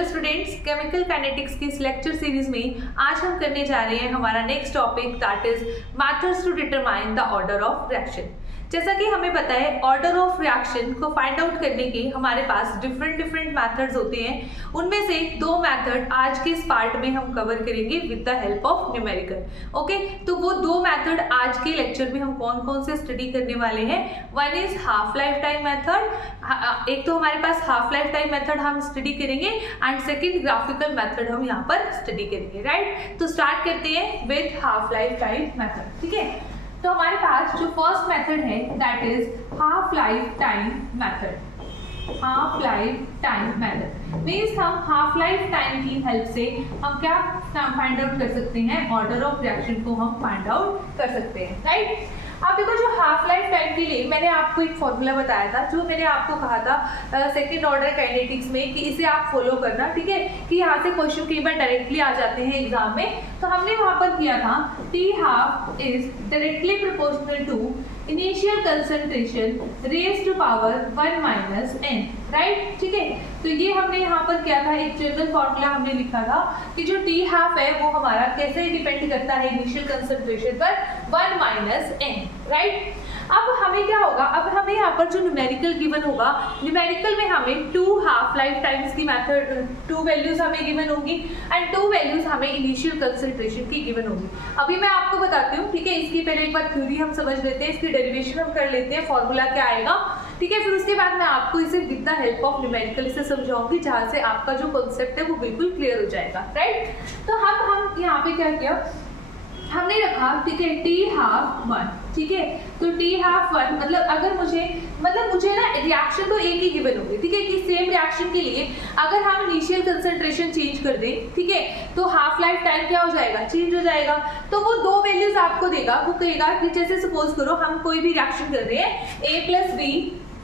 Hello students, chemical kinetics की इस lecture series में आज हम करने जा रहे हैं हमारा next topic that is methods to determine the order of reaction. जैसा कि हमें पता है ऑर्डर ऑफ रिएक्शन को फाइंड आउट करने के हमारे पास डिफरेंट मेथड्स होते हैं। उनमें से दो मेथड आज के इस पार्ट में हम कवर करेंगे with the help of numerical. Okay, तो वो दो मेथड आज के लेक्चर में हम कौन कौन से स्टडी करने वाले हैं। One is half life time method, एक तो हमारे पास हाफ लाइफ टाइम मेथड हम स्टडी करेंगे एंड सेकेंड ग्राफिकल मेथड हम यहाँ पर स्टडी करेंगे। राइट, तो स्टार्ट करते हैं with half life time method. ठीक है, तो हमारे पास जो फर्स्ट मेथड है that is half life time method. Half life time method means हम हाफ लाइफ टाइम की हेल्प से हम क्या फाइंड आउट कर सकते हैं, ऑर्डर ऑफ रिएक्शन को हम फाइंड आउट कर सकते हैं। राइट, अब देखो जो हाफ लाइफ टाइम के लिए मैंने आपको एक फॉर्मूला बताया था, जो मैंने आपको कहा था सेकंड ऑर्डर काइनेटिक्स में कि इसे आप फॉलो करना। ठीक है, कि यहाँ से क्वेश्चन कई बार डायरेक्टली आ जाते हैं एग्जाम में, तो हमने वहां पर किया था T half is directly proportional to initial concentration raise to power 1 minus n। Right, ठीक है, तो ये हमने यहाँ पर किया था, एक जनरल फॉर्मूला हमने लिखा था कि जो टी हाफ है वो हमारा कैसे डिपेंड करता है इनिशियल कंसंट्रेशन पर 1 माइनस n। राइट, अब हमें क्या होगा, अब हमें यहाँ पर जो न्यूमेरिकल गिवन होगा, न्यूमेरिकल में हमें टू हाफ लाइफ टाइम्स की मेथड टू वैल्यूज हमें गिवन होगी एंड टू वैल्यूज हमें इनिशियल कंसंट्रेशन की गिवन होगी। अभी मैं आपको बताती हूँ। ठीक है, इसकी पहले एक बार थ्योरी हम समझ लेते हैं, इसकी डेरिवेशन हम कर लेते हैं, फॉर्मूला क्या आएगा। ठीक है, फिर उसके बाद मैं आपको इसे with the help of numerical इसे समझाऊंगी, जहाँ से आपका जो कॉन्सेप्ट है वो बिल्कुल क्लियर हो जाएगा। राइट, तो हम यहाँ पे क्या किया, हमने रखा ठीक है टी हाफ 1। ठीक है, तो टी हाफ 1 मतलब अगर मुझे ना रिएक्शन तो एक ही गिवन होगी। ठीक है, कि सेम रिएक्शन के लिए अगर हम इनिशियल कंसंट्रेशन चेंज कर दें, ठीक है, तो हाफ लाइफ टाइम क्या हो जाएगा, चेंज हो जाएगा। तो वो दो वैल्यूज आपको देगा, वो कहेगा कि जैसे सपोज करो हम कोई भी रिएक्शन कर रहे हैं, a plus b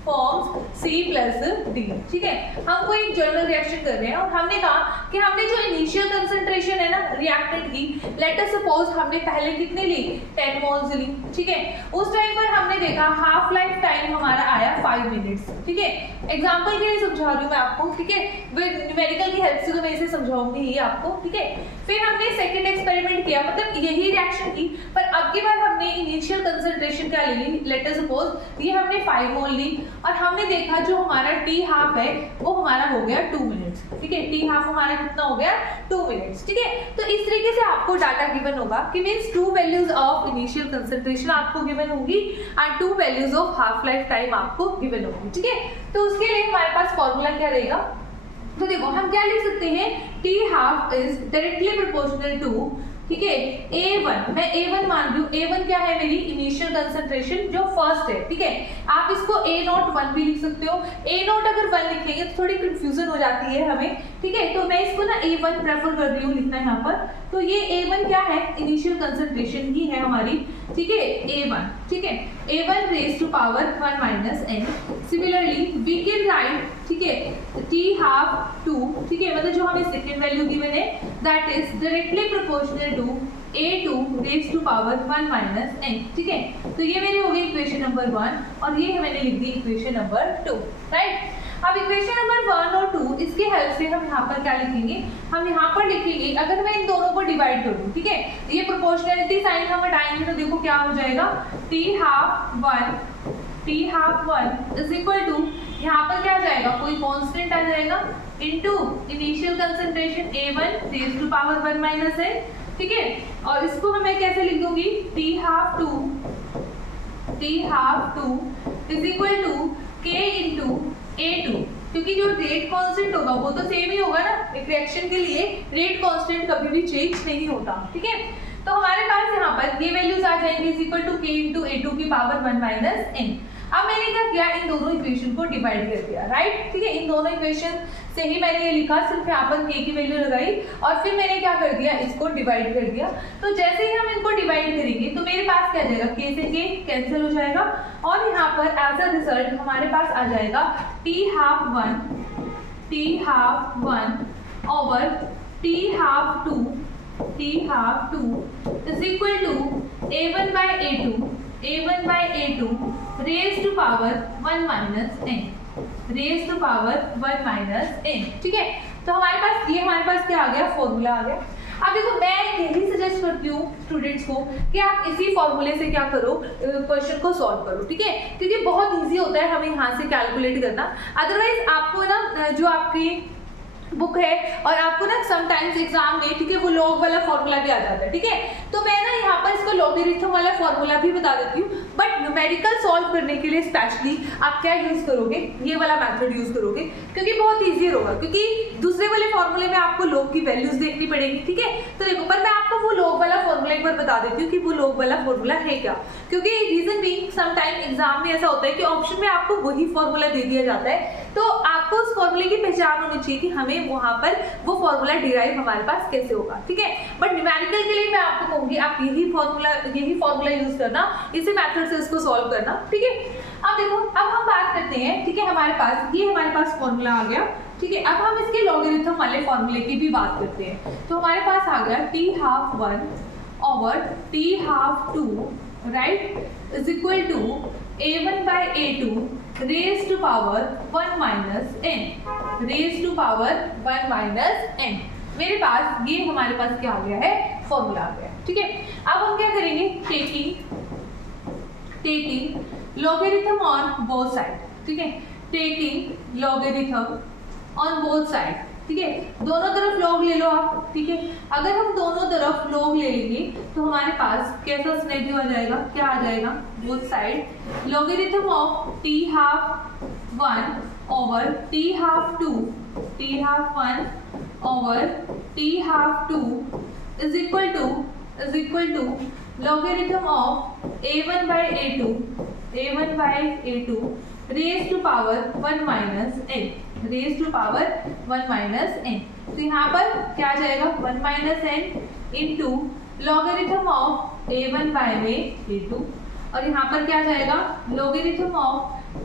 forms c plus d. ठीक है, हम कोई एक जनरल रिएक्शन कर रहे हैं और हमने कहा कि हमने जो इनिशियल कंसंट्रेशन है ना रिएक्टेंट की, लेट अस सपोज हमने पहले कितने ली, 10 मोल्स ली। ठीक है, उस टाइम पर हमने देखा हाफ लाइफ टाइम हमारा आया 5 मिनट्स। ठीक है, एग्जांपल के लिए समझा रही हूँ मैं आपको। ठीक है, विद न्यूमेरिकल की हेल्प से तो मैं इसे समझाऊंगी ही आपको। ठीक है, फिर हमने सेकंड एक्सपेरिमेंट किया, मतलब यही रिएक्शन की, पर अब की बार हमने इनिशियल कंसंट्रेशन क्या ले ली, लेट अस सपोज ये हमने 5 मोल ली और हमने देखा जो हमारा टी हाफ है वो हमारा हो गया 2 मिनट्स। ठीक है, टी हाफ हमारा कितना हो गया, 2 मिनट्स। ठीक है, तो इस तरीके से आपको डाटा गिवन होगा कि means to values of initial concentration आपको गिवन होगी and to values of half life time आपको गिवन होगी। ठीक है, तो उसके लिए हमारे पास फॉर्मूला क्या रहेगा, तो देखो हम क्या लिख सकते हैं, T half is directly proportional to, ठीक है, A1, मैं A1 मान रही हूँ। A1 क्या है, मेरी इनिशियल कंसंट्रेशन जो फर्स्ट है। ठीक है, आप इसको A01 भी लिख सकते हो। A0 अगर 1 लिखेंगे तो थोड़ी कंफ्यूजन हो जाती है हमें। ठीक है, तो मैं इसको ना A1 प्रेफर कर रही हूँ लिखना यहाँ पर। तो ये A1 क्या है, इनिशियल कंसंट्रेशन ही है हमारी। ठीक है, A1। ठीक है, A1 raise to power 1 minus n। Similarly we can write, ठीक है, टी हाफ 2, ठीक है, मतलब जो हमें सेकेंड वैल्यू गिवन है that is directly proportional to A2 raise to power 1 minus n। ठीक है, तो ये मेरी हो गई इक्वेशन नंबर 1 और ये मैंने लिख दी इक्वेशन नंबर 2। राइट, अब इक्वेशन नंबर 1 और 2 इसके हेल्प से हम यहाँ पर क्या लिखेंगे, हम यहाँ पर लिखेंगे, अगर मैं इन दोनों को डिवाइड कर दूँ, ठीक है, ये प्रोपोर्शनलिटी साइन हम हटाएंगे तो देखो क्या हो जाएगा, T half 1 is equal to, यहाँ पर क्या आ जाएगा, कोई कांस्टेंट आ जाएगा, into initial concentration A1 raise to power 1 minus n। ठीक है, और इसको मैं कैसे लिख दूंगी, T half 2 is equal to K into A2, क्योंकि जो रेट कांस्टेंट होगा वो तो सेम ही होगा ना, एक रिएक्शन के लिए रेट कांस्टेंट कभी भी चेंज नहीं होता। ठीक है, तो हमारे पास यहाँ पर ये वैल्यूज आ जाएंगी is equal to K into A2 की पावर 1 माइनस n। अब मैंने क्या किया, इन दोनों इक्वेशन को डिवाइड कर दिया। राइट, ठीक है, इन दोनों इक्वेशन से ही मैंने ये लिखा, सिर्फ यहाँ पर k की वैल्यू लगाई और फिर मैंने क्या कर दिया, इसको डिवाइड कर दिया। तो जैसे ही हम इनको डिवाइड करेंगे तो मेरे पास क्या आ जाएगा, k से k कैंसिल हो जाएगा और यहाँ पर एज अ रिजल्ट हमारे पास आ जाएगा T half 1 over T half 2 is equal to A1 by A2 raise to power 1 minus n। ठीक है, तो हमारे पास क्या आ गया, फॉर्मूला आ गया। अब देखो मैं यही सजेस्ट करती हूँ स्टूडेंट्स को कि आप इसी फॉर्मूले से क्या करो, क्वेश्चन को सॉल्व करो, ठीक है, क्योंकि बहुत इजी होता है हमें यहाँ से कैलकुलेट करना। अदरवाइज आपको ना जो आपकी बुक है और आपको ना समटाइम्स एग्जाम में, ठीक है, वो लॉग वाला फॉर्मूला भी आ जाता है, ठीक है, तो मैं ना यहाँ पर इसको लॉगरिथम वाला फॉर्मूला भी बता देती हूँ। बट न्यूमेरिकल सॉल्व करने के लिए स्पेशली आप क्या यूज करोगे, ये वाला मेथड यूज करोगे, क्योंकि बहुत ईजी होगा, क्योंकि दूसरे वाले फॉर्मूले में आपको लॉग की वैल्यूज देखनी पड़ेगी, ठीक है। तो देखो, पर मैं आपको वो लॉग वाला फॉर्मूला एक बार बता देती हूँ कि वो लॉग वाला फॉर्मूला है क्या, क्योंकि रीजन बीइंग समटाइम एग्जाम में ऐसा होता है कि ऑप्शन में आपको वही फॉर्मूला दे दिया जाता है, तो आपको उस फॉर्मूले की पहचान होनी चाहिए कि हमें वहां पर वो फॉर्मूला डिराइव हमारे पास कैसे होगा, ठीक है। बट न्यूमेरिकल के लिए मैं आपको कहूंगी आप यही फॉर्मूला यूज करना, इसी मेथड से इसको सॉल्व करना, ठीक है। अब देखो, अब हम बात करते हैं, ठीक है, हमारे पास फॉर्मूला आ गया, ठीक है। अब हम इसके लॉगरिथम वाले फॉर्मूले की भी बात करते हैं। तो हमारे पास आ गया t½ 1 over t½ 2 right is equal to a1 by a2 raised to power 1 minus n, raised to power 1 minus n। मेरे पास ये हमारे पास क्या आ गया है, फॉर्मूला आ गया, ठीक है। अब हम क्या करेंगे, taking logarithm on both side, ठीक है, taking logarithm on both side, ठीक है, दोनों तरफ लॉग ले लो आप, ठीक है। अगर हम दोनों तरफ लॉग ले लेंगे तो हमारे पास कैसा सिनेरियो आ जाएगा, क्या आ जाएगा, both side logarithm of t½ 1 over t½ 2, t½ 1 over t½ 2 is equal to logarithm of a1 by a2 raised to power 1 minus n, raised to power 1 minus n। तो यहाँ पर क्या आ जाएगा, 1 minus n into logarithm of a1 by a2, और यहाँ पर क्या आ जाएगा, logarithm of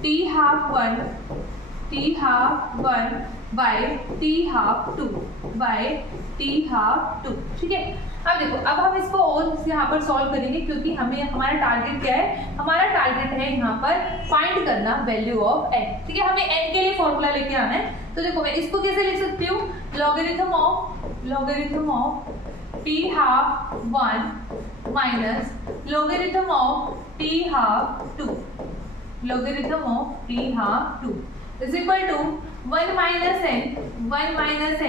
t½ 1 by t½ 2, ठीक है। अब देखो, अब हम इसको और यहाँ पर सॉल्व करेंगे, क्योंकि हमें हमारा टारगेट क्या है, हमारा टारगेट है यहाँ पर फाइंड करना वैल्यू ऑफ n, ठीक है, हमें n के लिए फॉर्मूला लेके आना है। तो देखो मैं इसको कैसे लिख सकती हूँ, logarithm of t½ 1 minus logarithm of t½ 2, logarithm of t½ 2 is equal to 1 minus n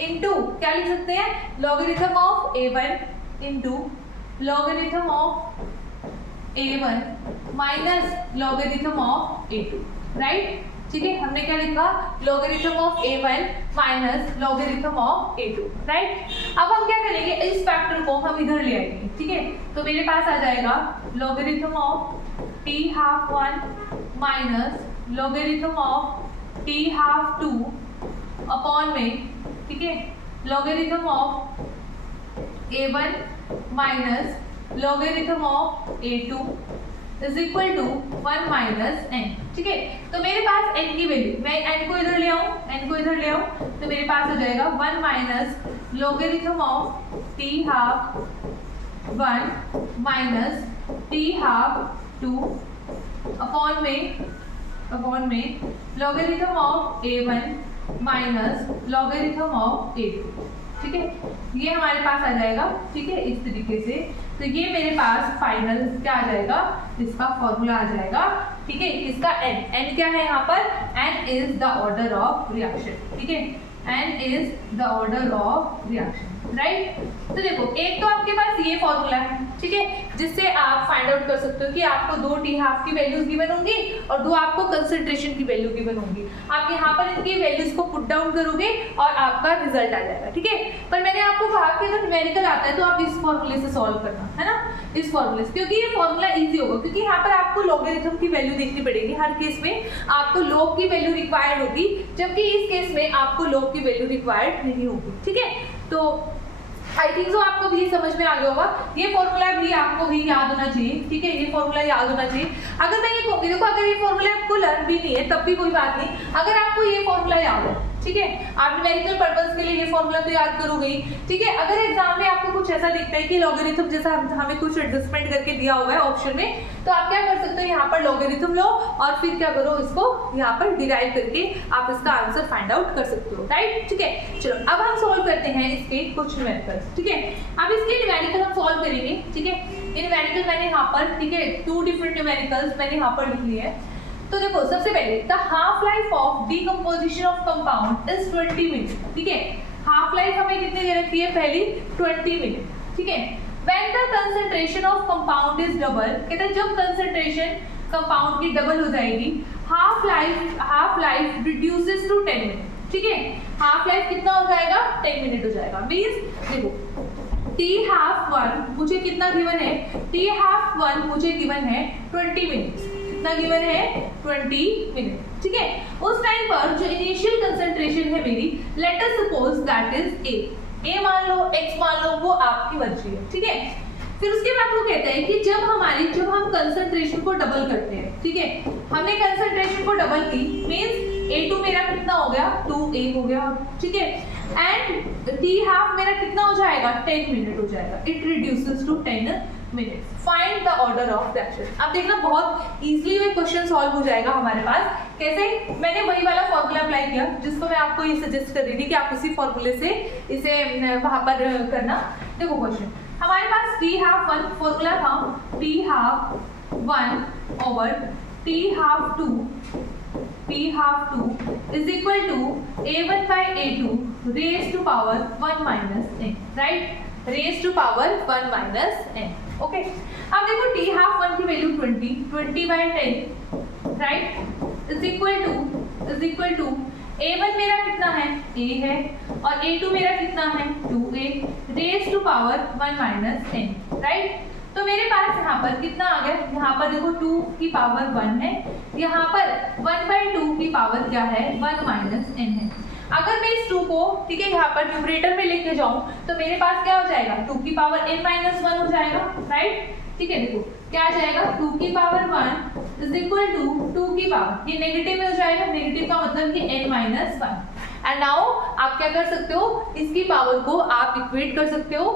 into क्या लिख सकते हैं, logarithm of a1 into logarithm of a1 minus logarithm of a2, right, ठीक है। हमने क्या लिखा, logarithm of a1 minus logarithm of a2, right. अब हम क्या करेंगे, इस फैक्टर को हम इधर ले आएंगे, ठीक है। तो मेरे पास आ जाएगा logarithm of t½ 1 minus logarithm of t½ 2 upon में, ठीक है, logarithm of a1 minus logarithm of a2 is equal to 1 minus n, ठीक है। तो मेरे पास n की वैल्यू, मैं n को इधर ले आऊं, तो मेरे पास आ जाएगा 1 minus logarithm of t½ 1 minus t½ 2 upon में logarithm of a1 minus logarithm of a2, ठीक है। ये हमारे पास आ जाएगा, ठीक है, इस तरीके से। तो ये मेरे पास फाइनल क्या आ जाएगा, इसका फॉर्मूला आ जाएगा, ठीक है, इसका n क्या है यहाँ पर, n is the order of reaction, ठीक है, n is the order of reaction, right. तो देखो, एक तो आपके पास ये फॉर्मूला है, ठीक है, जिससे आप फाइंड आउट कर सकते हो कि आपको 2 t½ की वैल्यूज गिवन होंगी और 2 आपको कंसंट्रेशन की वैल्यू गिवन होंगी। आप यहाँ पर इनकी वैल्यूज को पुट डाउन करोगे और आपका रिजल्ट आ जाएगा, ठीक है। पर मैंने आपको कहा कि अगर न्यूमेरिकल आता है तो आप इस फॉर्मूले से सॉल्व करना, है ना, इस फॉर्मूले से, क्योंकि ये फॉर्मूला इजी होगा, क्योंकि यहाँ पर आपको लॉगरिथम की वैल्यू देखनी पड़ेगी। हर केस में आपको लॉग की वैल्यू रिक्वायर्ड होगी, जबकि इस केस में आपको लॉग की वैल्यू रिक्वायर्ड नहीं होगी, ठीक है। तो आई थिंक सो आपको भी समझ में आ गया होगा। ये फॉर्मूला भी आपको भी याद होना चाहिए, ठीक है, ये फॉर्मूला याद होना चाहिए। अगर मैं ये कहूँगी, देखो, अगर ये फॉर्मूला आपको लर्न भी नहीं है तब भी कोई बात नहीं, अगर आपको ये फॉर्मूला याद है, ठीक है। आप न्यूमेरिकल पर्पस के लिए ये फॉर्मूला तो याद करोगे ही, ठीक है। अगर एग्जाम में आपको कुछ ऐसा दिखता है कि लॉगरिथम जैसा हमें कुछ एडजस्टमेंट करके दिया हुआ है ऑप्शन में, तो आप क्या कर सकते हो, यहाँ पर लॉगरिथम लो और फिर क्या करो, इसको यहाँ पर डिराइव करके आप इसका आंसर फाइंड आउट कर सकते हो, राइट, ठीक है। चलो अब हम सॉल्व करते हैं इसके कुछ न्यूमेरिकल्स, ठीक है। अब इसके न्यूमेरिकल हम सॉल्व करेंगे, ठीक है। ये न्यूमेरिकल मैंने यहाँ पर, ठीक है, 2 डिफरेंट न्यूमेरिकल्स मैंने यहाँ पर लिख लिए हैं। तो देखो सबसे पहले the half life of decomposition of compound is 20 minute, ठीक है। हाफ लाइफ हमें कितने दे रखी है, पहली 20 मिनट, ठीक है। When the concentration of compound is double, कहते हैं जब कंसंट्रेशन कंपाउंड की डबल हो जाएगी, half life reduces to 10 minute, ठीक है। हाफ लाइफ कितना हो जाएगा, 10 मिनट हो जाएगा। मींस देखो T12 मुझे कितना गिवन है, T12 मुझे गिवन है 20 मिनट, कितना गिवन है, 20 मिनट, ठीक है। उस टाइम पर जो इनिशियल कंसंट्रेशन है मेरी, let us suppose that is A मान लो, X मान लो, वो आपकी मर्जी है, ठीक है। फिर उसके बाद वो कहता है कि जब हम कंसंट्रेशन को डबल करते हैं, ठीक है, हमने कंसंट्रेशन को डबल की, मींस A2 मेरा कितना हो गया, 2A हो गया, ठीक है। एंड T12 मेरा कितना हो जाएगा, 10 मिनट हो जाएगा, it reduces to 10 minute. Find the order of reaction. अब देखना बहुत इजीली ये क्वेश्चन सॉल्व हो जाएगा हमारे पास। कैसे, मैंने वही वाला फॉर्मूला अप्लाई किया जिसको मैं आपको ये सजेस्ट कर रही थी कि आप उसी फॉर्मूले से इसे वहां पर करना। देखो क्वेश्चन हमारे पास T12 फॉर्मूला था, T12 over T12 is equal to A1 by A2 raised to power 1 minus n, right? Raised to power 1 minus n, okay? अब देखो T12 की value 20 by 10, right? is equal to A1 मेरा कितना है, A है, और A2 मेरा कितना है, 2A, raised to power 1 minus n, right? तो मेरे पास यहाँ पर कितना आ गया, यहाँ पर देखो 2 की पावर 1 है, यहाँ पर 1 by 2 की पावर क्या है, 1 minus n है। अगर मैं इस 2 को, ठीक है, यहाँ पर न्यूमरेटर में लेके जाऊं तो मेरे पास क्या हो जाएगा, 2 की पावर n minus 1 हो जाएगा, राइट, ठीक है। देखो क्या आ जाएगा, 2 की पावर 1 इज इक्वल टू 2 की पावर, ये नेगेटिव में हो जाएगा, नेगेटिव का मतलब कि n minus 1। एंड नाउ आप क्या कर सकते हो, इसकी पावर को आप इक्वेट कर सकते हो।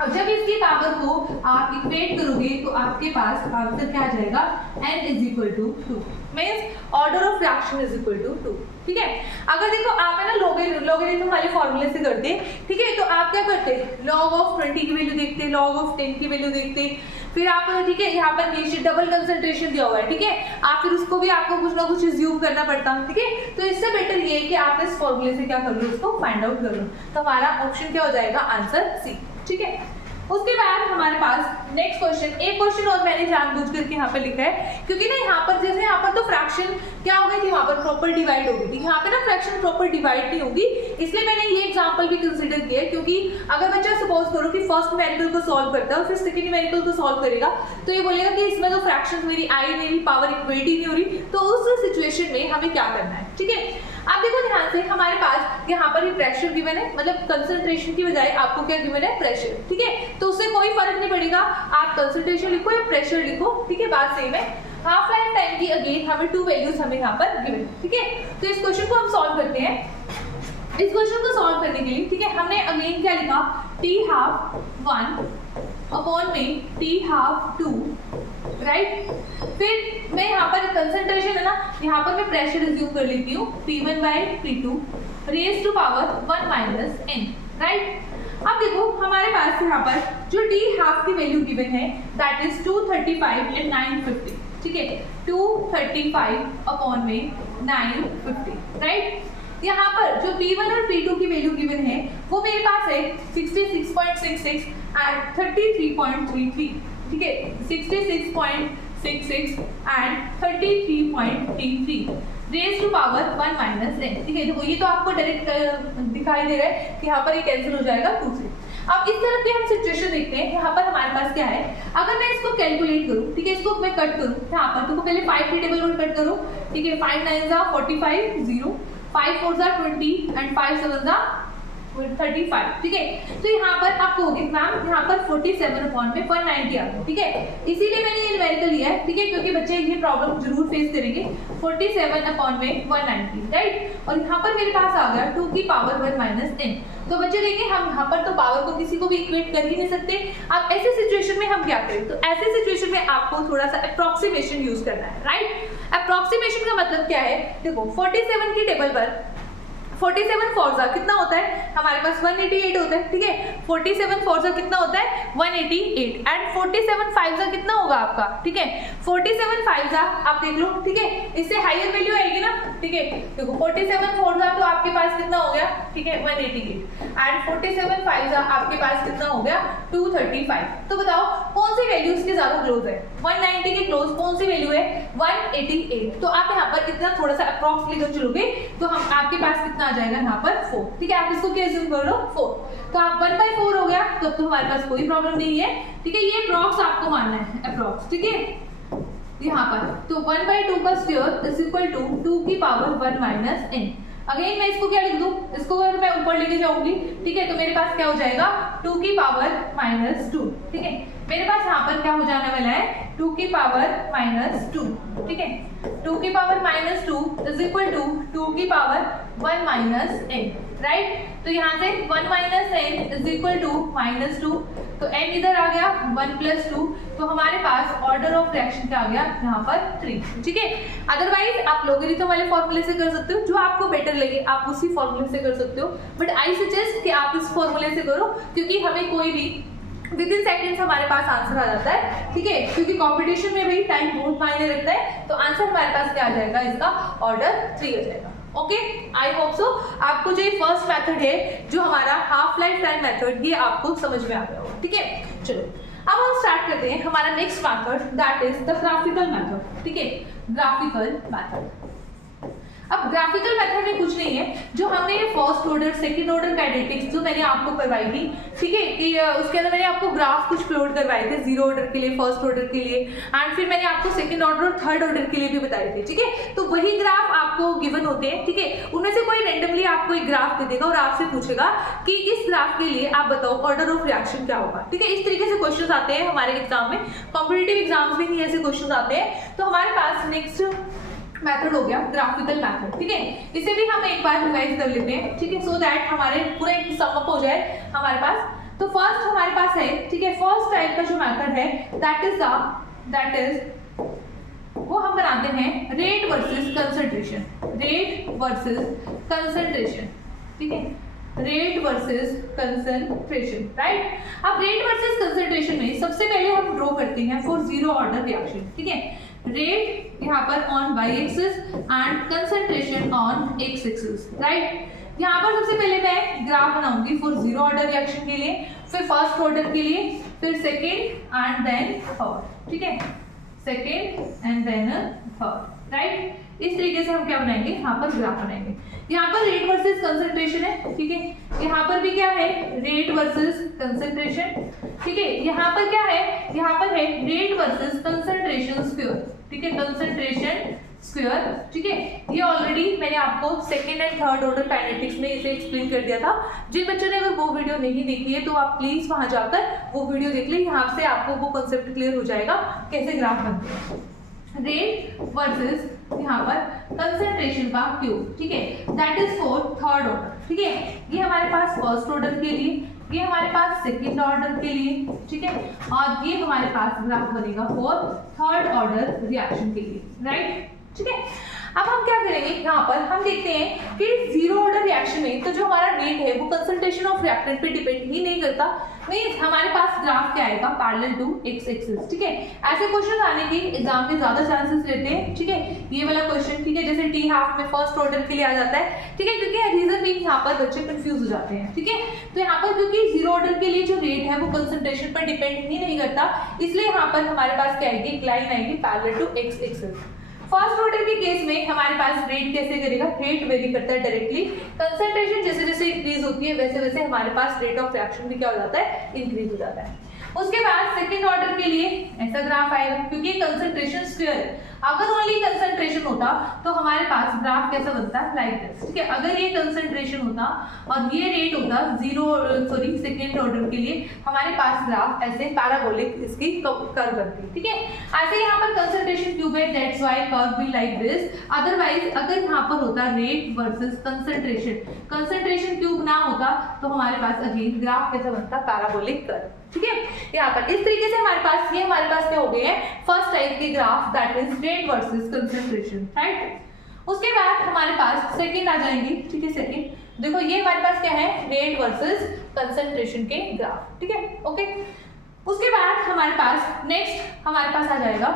अब जब इसकी पावर को आप इक्वेट करोगे तो आपके पास आंसर क्या आ जाएगा, n is equal to 2, means order of reaction is equal to 2, ठीक है। अगर देखो आप है ना लॉगरिथम वाले फॉर्मूले से करते, ठीक है, तो आप क्या करते, लॉग ऑफ 20 की वैल्यू देखते, लॉग ऑफ 10 की वैल्यू देखते, फिर आप, ठीक है, यहाँ पर नीचे डबल कंसंट्रेशन दिया हुआ है, ठीक है, आप फिर उसको भी आपको कुछ ना कुछ अज्यूम करना पड़ता, ठीक है। तो इससे बेटर ये है कि आप इस फॉर्मूले से क्या कर लो, इसको फाइंड आउट कर लो, तो हमारा ऑप्शन क्या हो जाएगा, आंसर सी, ठीक है। उसके बाद हमारे पास नेक्स्ट क्वेश्चन, एक क्वेश्चन और मैंने जानबूझ करके यहाँ पे लिखा है, क्योंकि ना यहाँ पर जैसे यहाँ पर तो फ्रैक्शन क्या हो गई थी, वहाँ पर प्रॉपर डिवाइड हो गई थी, यहाँ पे ना फ्रैक्शन प्रॉपर डिवाइड नहीं होगी, इसलिए मैंने ये एग्जांपल भी कंसीडर किया है। क्योंकि अगर बच्चा सपोज करो कि फर्स्ट न्यूमेरिकल को सॉल्व करता है और फिर सेकंड न्यूमेरिकल को सॉल्व करेगा, तो ये बोलेगा कि इसमें तो फ्रैक्शंस मेरी आई नहीं रही, पावर इक्वलिटी नहीं हो रही, तो उस सिचुएशन में हमें क्या करना है, ठीक है। आप देखो ध्यान से, हमारे पास यहाँ पर ही प्रेशर गिवन है, मतलब कंसंट्रेशन की बजाय आपको क्या गिवन है, प्रेशर, ठीक है, तो उससे कोई फर्क नहीं पड़ेगा, आप कंसंट्रेशन लिखो या प्रेशर लिखो, ठीक है, बात सेम है। हाफ लाइफ टाइम की अगेन हमें 2 वैल्यूज हमें यहाँ पर गिवन, ठीक है। तो इस क्वेश्चन को हम सॉल्व करते हैं। इस क्वेश्चन को सॉल्व करने के लिए, ठीक है, हमने अगेन क्या लिखा, T12 अपॉन में T12, राइट। फिर मैं यहाँ पर कंसंट्रेशन है ना, यहाँ पर मैं प्रेशर रिज्यूम कर लेती हूँ, P1 by P2 raise to power 1 minus n, right. अब देखो हमारे पास यहाँ पर जो T12 की वैल्यू गिवन है, दैट इज 235 and 950, ठीक है, 235 अपॉन में 950, राइट। यहाँ पर जो P1 और P2 की वैल्यू गिवन है वो मेरे पास है 66.66 एंड 33.33, ठीक है, 66.66 and 33.33 raise to power 1 minus n, ठीक है। देखो ये तो आपको डायरेक्ट दिखाई दे रहा है कि यहाँ पर ये कैंसिल हो जाएगा 2 से। अब इस तरह की हम सिचुएशन देखते हैं, यहाँ पर हमारे पास क्या है, अगर मैं इसको कैलकुलेट करूँ, ठीक है, इसको मैं कट करूँ यहाँ पर, तो पहले 5 की टेबल में कट करो, ठीक है, 5 9 45 0, 5 4 20 एंड 5 7 35, ठीक है। तो यहाँ पर आप कहोगे मैम यहाँ पर 47/190 आ गया, ठीक है। इसीलिए मैंने ये न्यूमेरिकल लिया है, ठीक है, क्योंकि बच्चे ये प्रॉब्लम जरूर फेस करेंगे। 47/190, राइट। और यहाँ पर मेरे पास आ गया 2 की पावर 1 - n। तो बच्चे देखिए हम यहाँ पर तो पावर को किसी को भी इक्वेट कर ही नहीं सकते। अब ऐसे सिचुएशन में हम क्या करें, तो ऐसे सिचुएशन में आपको थोड़ा सा अप्रोक्सीमेशन यूज करना है, राइट। अप्रोक्सीमेशन का मतलब क्या है, देखो 47 की टेबल पर 47 4 कितना होता है हमारे पास 188 होता है, ठीक है। 47 4 कितना होता है 188 एंड 47 5 कितना होगा आपका, ठीक है। 47 5 आप देख लो, ठीक है, इससे हायर वैल्यू आएगी ना, ठीक है। देखो 47 4 तो आपके पास कितना हो गया, ठीक है 188 एंड 47 5 आपके पास कितना हो गया 235। तो बताओ कौन सी वैल्यू इसके ज्यादा क्लोज है, 190 के क्लोज कौन सी वैल्यू है 188। तो आप यहाँ पर इतना थोड़ा सा अप्रॉक्स लेकर चलोगे तो हम आपके पास कितना आ जाएगा यहाँ पर 4, ठीक है। आप इसको क्या अज्यूम कर लो 4, तो आप 1/4 हो गया, तो अब तो हमारे पास कोई प्रॉब्लम नहीं है, ठीक है। ये अप्रॉक्स आपको मानना है, अप्रॉक्स, ठीक है। यहाँ पर तो 1/2 का स्क्वायर इज इक्वल टू 2 की पावर 1 - n। अगेन मैं इसको क्या लिख दूं, इसको अगर मैं ऊपर लेके जाऊंगी, ठीक है, तो मेरे पास क्या हो जाएगा 2 की पावर -2, ठीक है। मेरे पास यहाँ पर क्या हो जाने वाला है 2 की पावर -2, ठीक है। 2 की पावर -2 इज इक्वल टू 2 की पावर 1 - n, राइट। तो यहाँ से 1 - n इज इक्वल टू -2, तो n इधर आ गया 1 + 2, तो हमारे पास ऑर्डर ऑफ रिएक्शन क्या आ गया यहाँ पर 3, ठीक है। अदरवाइज आप लोगरिथम वाले फॉर्मूले से कर सकते हो, जो आपको बेटर लगे आप उसी फॉर्मूले से कर सकते हो, बट आई सजेस्ट कि आप इस फॉर्मूले से करो, क्योंकि हमें कोई भी विद इन सेकंड्स हमारे पास आंसर आ जाता है, ठीक है। क्योंकि कंपटीशन में भी टाइम बहुत मायने रखता है, तो आंसर हमारे पास क्या आ जाएगा, इसका ऑर्डर 3 आ जाएगा। ओके, आई होप सो आपको जो ये फर्स्ट मेथड है जो हमारा हाफ लाइफ टाइम मेथड, ये आपको समझ में आ गया होगा, ठीक है। चलो अब हम स्टार्ट करते हैं हमारा next method, that is the graphical method, ठीक है। ग्राफिकल मेथड, अब ग्राफिकल मेथड में कुछ नहीं है, जो हमने ये first order second order kinetics जो मैंने आपको करवाई थी, ठीक है, कि उसके अंदर मैंने आपको ग्राफ कुछ प्लॉट करवाए थे, 0 ऑर्डर के लिए, फर्स्ट ऑर्डर के लिए, एंड फिर मैंने आपको सेकंड ऑर्डर और थर्ड ऑर्डर के लिए भी बताए थे, ठीक है। तो वही ग्राफ आपको गिवन होते हैं, ठीक है। उनमें से कोई रैंडमली आपको एक ग्राफ दे देगा और आपसे पूछेगा कि इस ग्राफ के लिए आप बताओ ऑर्डर ऑफ रिएक्शन क्या होगा, ठीक है। इस तरीके से क्वेश्चन आते हैं हमारे एग्जाम में, कॉम्पिटिटिव एग्जाम्स में ही ऐसे क्वेश्चन आते हैं। तो हमारे पास नेक्स्ट मेथड हो गया ग्राफिकल मेथड, ठीक है। इसे भी हम एक बार रिवाइज कर लेते हैं, ठीक है, सो दैट हमारे पूरा एक सम अप हो जाए हमारे पास। तो फर्स्ट हमारे पास है, ठीक है, फर्स्ट टाइप का जो मेथड है दैट इज वो हम बनाते हैं rate versus concentration, rate versus concentration, ठीक है, रेट वर्सेस कंसंट्रेशन, राइट। अब रेट वर्सेस कंसंट्रेशन में सबसे पहले हम ड्रॉ करते हैं फॉर 0 ऑर्डर रिएक्शन, ठीक है। रेट यहाँ पर on y axis and concentration on x axis, right. यहाँ पर सबसे पहले मैं ग्राफ बनाऊंगी फॉर 0 ऑर्डर रिएक्शन के लिए, फिर फर्स्ट ऑर्डर के लिए, फिर सेकेंड एंड देन थर्ड, ठीक है, second and then third, right. इस तरीके से हम क्या बनाएंगे, यहाँ पर ग्राफ बनाएंगे। यहाँ पर रेट वर्सेस कंसंट्रेशन है, ठीक है। यहाँ पर भी क्या है, रेट वर्सेस कंसंट्रेशन, ठीक है। यहाँ पर क्या है, यहाँ पर है रेट वर्सेस कंसंट्रेशन स्क्वायर, ठीक है, कंसंट्रेशन स्क्वायर, ठीक है। ये ऑलरेडी मैंने आपको second and third order kinetics में इसे एक्सप्लेन कर दिया था। जिन बच्चों ने अगर वो वीडियो नहीं देखी है तो आप प्लीज वहां जाकर वो वीडियो देख लें, यहाँ से आपको वो कॉन्सेप्ट क्लियर हो जाएगा कैसे ग्राफ बनते हैं। रेट वर्सेस यहाँ पर कंसंट्रेशन का क्यूब, ठीक है, that is for third order, ठीक है। ये हमारे पास फर्स्ट ऑर्डर के लिए, ये हमारे पास सेकंड ऑर्डर के लिए, ठीक है, और ये हमारे पास ग्राफ बनेगा फॉर थर्ड ऑर्डर रिएक्शन के लिए, राइट, ठीक है। अब हम क्या करेंगे, यहाँ पर हम देखते हैं कि 0 ऑर्डर रिएक्शन में तो जो हमारा रेट है वो कंसंट्रेशन ऑफ रिएक्टेंट पे डिपेंड ही नहीं करता, मींस हमारे पास ग्राफ क्या आएगा पैरेलल टू x एक्सिस, ठीक है। ऐसे क्वेश्चन आने के एग्जाम में ज्यादा चांसेस रहते हैं, ठीक है। ये वाला क्वेश्चन, ठीक है, जैसे टी हाफ में फर्स्ट ऑर्डर के लिए आ जाता है, ठीक है, क्योंकि रीजन भी यहाँ पर बच्चे कंफ्यूज हो जाते हैं, ठीक है। तो यहाँ पर क्योंकि 0 ऑर्डर के लिए जो रेट है वो कंसंट्रेशन पर डिपेंड ही नहीं करता, इसलिए यहाँ पर हमारे पास क्या आएगी, एक लाइन आएगी parallel to x axis. First order के केस में हमारे पास रेट कैसे करेगा, रेट वेरी करता है डायरेक्टली, कंसंट्रेशन जैसे जैसे इंक्रीज होती है वैसे वैसे हमारे पास रेट ऑफ रिएक्शन भी क्या हो जाता है, इंक्रीज हो जाता है। उसके बाद सेकंड ऑर्डर के लिए ऐसा ग्राफ आएगा, क्योंकि कंसंट्रेशन स्क्वायर अगर ओनली कंसंट्रेशन होता तो हमारे पास ग्राफ कैसा बनता है, लाइक दिस, ठीक है। अगर ये कंसंट्रेशन होता और ये रेट होता सेकेंड ऑर्डर के लिए, हमारे पास ग्राफ ऐसे पैराबोलिक इसकी कर्व बनती है, ठीक है। ऐसे यहाँ पर कंसंट्रेशन क्यूब है, that's why curve will like this. Otherwise अगर यहाँ पर होता रेट वर्सेस कंसंट्रेशन क्यूब ना होता तो हमारे पास अगेन ग्राफ कैसा बनता, पैराबोलिक कर्व, ठीक है। यहाँ पर इस तरीके से हमारे पास क्या हो गए हैं, फर्स्ट टाइप के graph, that is rate versus concentration, right. उसके बाद हमारे पास सेकंड आ जाएंगे, ठीक है। सेकंड देखो ये हमारे पास क्या है, रेट वर्सेस कंसंट्रेशन के ग्राफ, ठीक है, ओके। उसके बाद हमारे पास नेक्स्ट हमारे पास आ जाएगा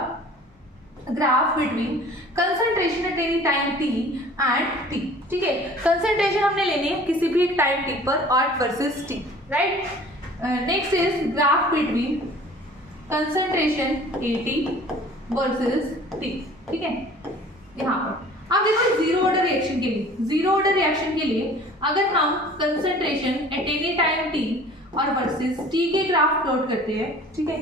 graph between concentration at any time t and t, ठीक है। कंसंट्रेशन हमने लेनी है किसी भी एक टाइम t पर और versus t, right. Next is graph between concentration at versus t, ठीक है। यहाँ पर अब देखो जीरो ऑर्डर रिएक्शन के लिए अगर हम concentration at any time t और वर्सेस t के ग्राफ प्लॉट करते हैं, ठीक है।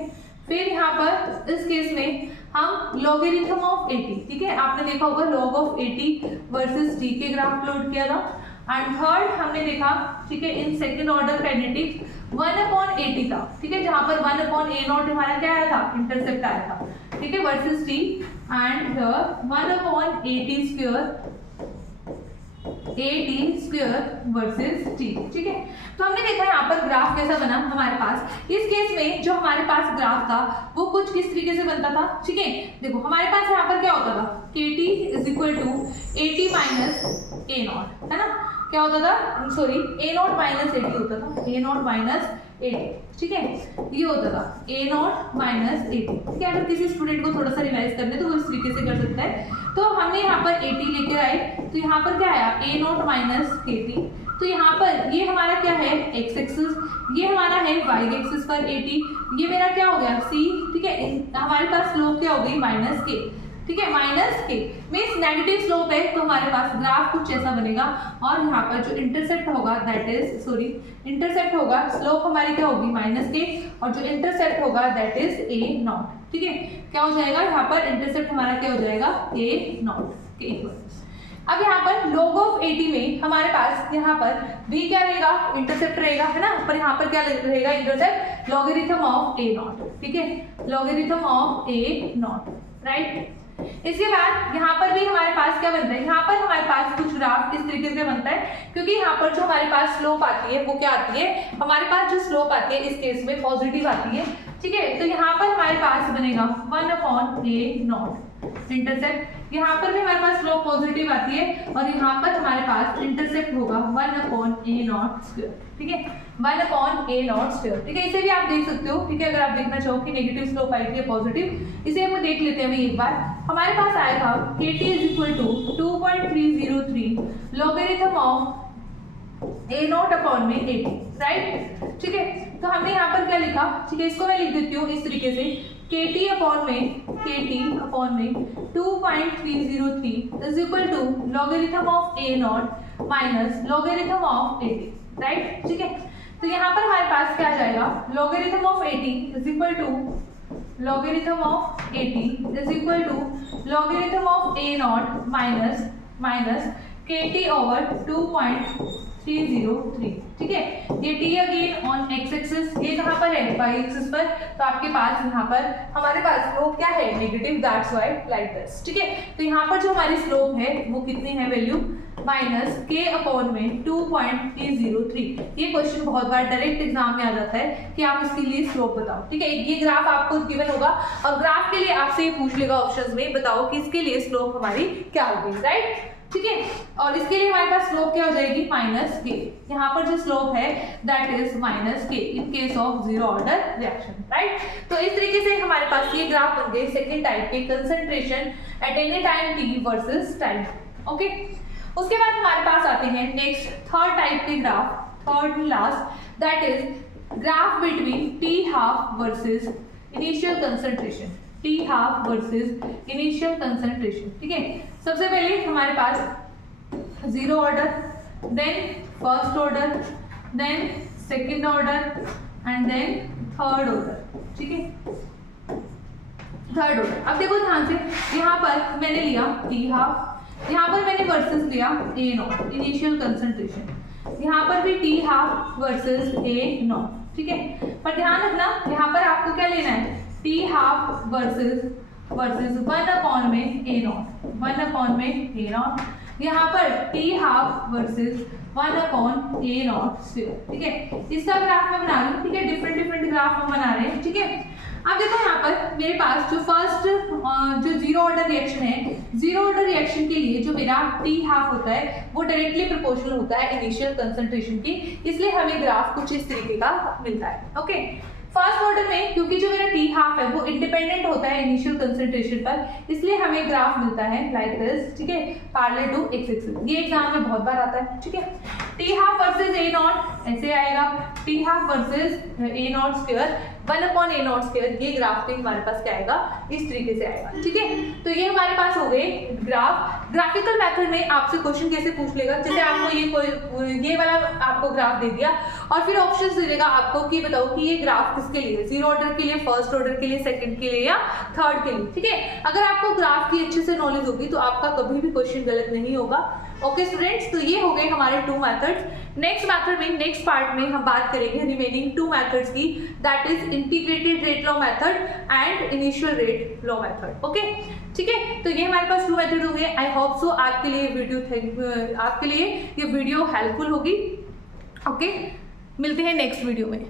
फिर यहाँ पर इस केस में हम लॉगरिथम ऑफ 80, ठीक है, आपने देखा होगा log ऑफ 80 वर्सेस t के ग्राफ प्लॉट किया था। एंड थर्ड हमने देखा, ठीक है, इन सेकंड ऑर्डर काइनेटिक्स 1/80 था, ठीक है, जहां पर 1/a0 हमारा क्या आया था, इंटरसेप्ट आया था, ठीक है, versus t and here 1/80 square versus t, ठीक है। तो हमने देखा यहाँ पर ग्राफ कैसा बना हमारे पास। इस केस में जो हमारे पास ग्राफ था वो कुछ किस तरीके से बनता था, ठीक है। देखो हमारे पास यहाँ पर क्या होता था, kt is equal to 80 minus a0, है ना, क्या होता था, सॉरी a0 माइनस 80 होता था, a0 माइनस 80, ठीक है, ये होता था a0 माइनस 80, ठीक है। अगर किसी स्टूडेंट को थोड़ा सा रिवाइज करने तो वो इस तरीके से कर सकता है। तो हमने यहाँ पर 80 लेकर आए, तो यहाँ पर क्या आया a0 माइनस kt, तो यहाँ पर ये हमारा क्या है, x एक्सिस, ये हमारा है y एक्सिस पर 80, ये मेरा क्या हो गया c, ठीक है। हमारे पास स्लोप क्या हो गई, माइनस k, ठीक है, माइनस के मीन्स नेगेटिव स्लोप है, तो हमारे पास ग्राफ कुछ ऐसा बनेगा। और यहाँ पर जो इंटरसेप्ट होगा दैट इज इंटरसेप्ट होगा, स्लोप हमारी क्या होगी, माइनस के, और जो इंटरसेप्ट होगा दैट इज a0, ठीक है। क्या हो जाएगा यहाँ पर, इंटरसेप्ट हमारा क्या हो जाएगा, a0 के इक्वल। अब यहाँ पर log ऑफ 80 में हमारे पास यहाँ पर v क्या रहेगा, इंटरसेप्ट रहेगा, है ना, पर यहाँ पर क्या रहेगा, इंटरसेप्ट, लॉगरिथम ऑफ a0, ठीक है, लॉगरिथम ऑफ a0, राइट। इसके बाद यहाँ पर भी हमारे पास क्या बनता है, यहाँ पर हमारे पास कुछ ग्राफ इस तरीके से बनता है, क्योंकि यहाँ पर जो हमारे पास स्लोप आती है वो क्या आती है, हमारे पास जो स्लोप आती है इस केस में पॉजिटिव आती है, ठीक है। तो यहाँ पर हमारे पास बनेगा 1/a0 इंटरसेप्ट, यहाँ पर भी हमारे पास स्लोप पॉजिटिव आती है, और यहाँ पर हमारे पास इंटरसेप्ट होगा 1/a0 स्क्वायर, ठीक है, 1/a0 स्क्वायर, ठीक है। इसे भी आप देख सकते हो, ठीक है, अगर आप देखना चाहो कि नेगेटिव स्लोप आएगी या पॉजिटिव, इसे हम देख लेते हैं अभी एक बार। हमारे पास आएगा kt is equal to 2.303 logarithm of a0 upon में 80, राइट, ठीक है। तो हमने यहाँ पर क्या लिखा, ठीक है, इसको मैं लिख देती हूँ इस तरीके से, kt अपॉन में 2.303 is equal to logarithm of a0 minus logarithm of 80, right, ठीक है। तो यहाँ पर हमारे पास क्या आ जाएगा, logarithm of 80 is equal to logarithm of 80 is equal to logarithm of a0 minus kt over 2.303, ठीक है। ये t again on x axis, ये कहाँ पर है, y एक्सिस पर, तो आपके पास यहाँ पर हमारे पास स्लोप क्या है, negative, that's why like this, ठीक है। तो यहाँ पर जो हमारी स्लोप है वो कितनी है, वैल्यू माइनस k अपॉन में 2.303। ये क्वेश्चन बहुत बार डायरेक्ट एग्जाम में आ जाता है कि आप इसके लिए स्लोप बताओ, ठीक है। ये ग्राफ आपको गिवन होगा और ग्राफ के लिए आपसे ये पूछ लेगा ऑप्शंस में, बताओ कि इसके लिए स्लोप हमारी क्या होगी, राइट, ठीक है। और इसके लिए हमारे पास स्लोप क्या हो जाएगी, माइनस के, यहाँ पर जो स्लोप है दैट इज माइनस के in case of zero order reaction, right. तो इस तरीके से हमारे पास ये ग्राफ बन गए सेकेंड टाइप के, concentration at any time t versus time, okay. उसके बाद हमारे पास आते हैं नेक्स्ट थर्ड टाइप के graph, third and last, that is graph between t half versus initial concentration, t half versus initial concentration, ठीक है। सबसे पहले हमारे पास zero order, then first order, then second order and then third order, ठीक है। Third order. अब देखो ध्यान से, यहाँ पर मैंने लिया टी हाफ, यहाँ पर मैंने वर्सेस लिया ए नॉट इनिशियल कंसंट्रेशन, यहाँ पर भी T half versus A not, ठीक है। पर ध्यान रखना यहाँ पर आपको क्या लेना है, टी हाफ वर्सेस 1 में ए नॉट, 1 में ए नॉट, यहाँ पर T half versus 1 A not square, ठीक है। इसका ग्राफ मैं बना रही हूँ, ठीक है, डिफरेंट ग्राफ हम बना रहे हैं, ठीक है। अब देखो यहाँ पर मेरे पास जो फर्स्ट जो जीरो ऑर्डर रिएक्शन है, जीरो ऑर्डर रिएक्शन के लिए जो मेरा टी हाफ होता है वो डायरेक्टली प्रोपोर्शनल होता है इनिशियल कंसंट्रेशन की, इसलिए हमें ग्राफ कुछ इस तरीके का मिलता है, ओके। फर्स्ट ऑर्डर में क्योंकि जो मेरा टी हाफ है वो इंडिपेंडेंट होता है इनिशियल कंसंट्रेशन पर, इसलिए हमें ग्राफ मिलता है लाइक दिस, ठीक है, पैरेलल टू एक्स एक्सिस। ये एग्जाम में बहुत बार आता है, ठीक है। T half versus A not ऐसे आएगा, T half versus A not square 1 A not square, ये ग्राफ भी हमारे पास क्या आएगा, इस तरीके से आएगा, ठीक है। तो ये हमारे पास हो गए ग्राफ। ग्राफिकल मेथड में आपसे क्वेश्चन कैसे पूछ लेगा, जैसे आपको ये वाला आपको ग्राफ दे दिया और फिर ऑप्शंस दे देगा आपको कि बताओ कि ये ग्राफ किसके लिए, जीरो ऑर्डर के लिए, फर्स्ट ऑर्डर के लिए, सेकंड के लिए या थर्ड के लिए, ठीक है। अगर आपको ग्राफ की अच्छे से नॉलेज होगी तो आपका कभी भी क्वेश्चन गलत नहीं होगा, ओके स्टूडेंट्स। तो ये हो गए हमारे 2 मेथड्स। नेक्स्ट मेथड में, नेक्स्ट पार्ट में हम बात करेंगे रिमेनिंग 2 मेथड्स की, that is integrated rate law method and initial rate law method, okay, ठीक है। तो ये हमारे पास 2 मेथड हो गए। आई होप सो आपके लिए ये वीडियो हेल्पफुल होगी, ओके। मिलते हैं नेक्स्ट वीडियो में।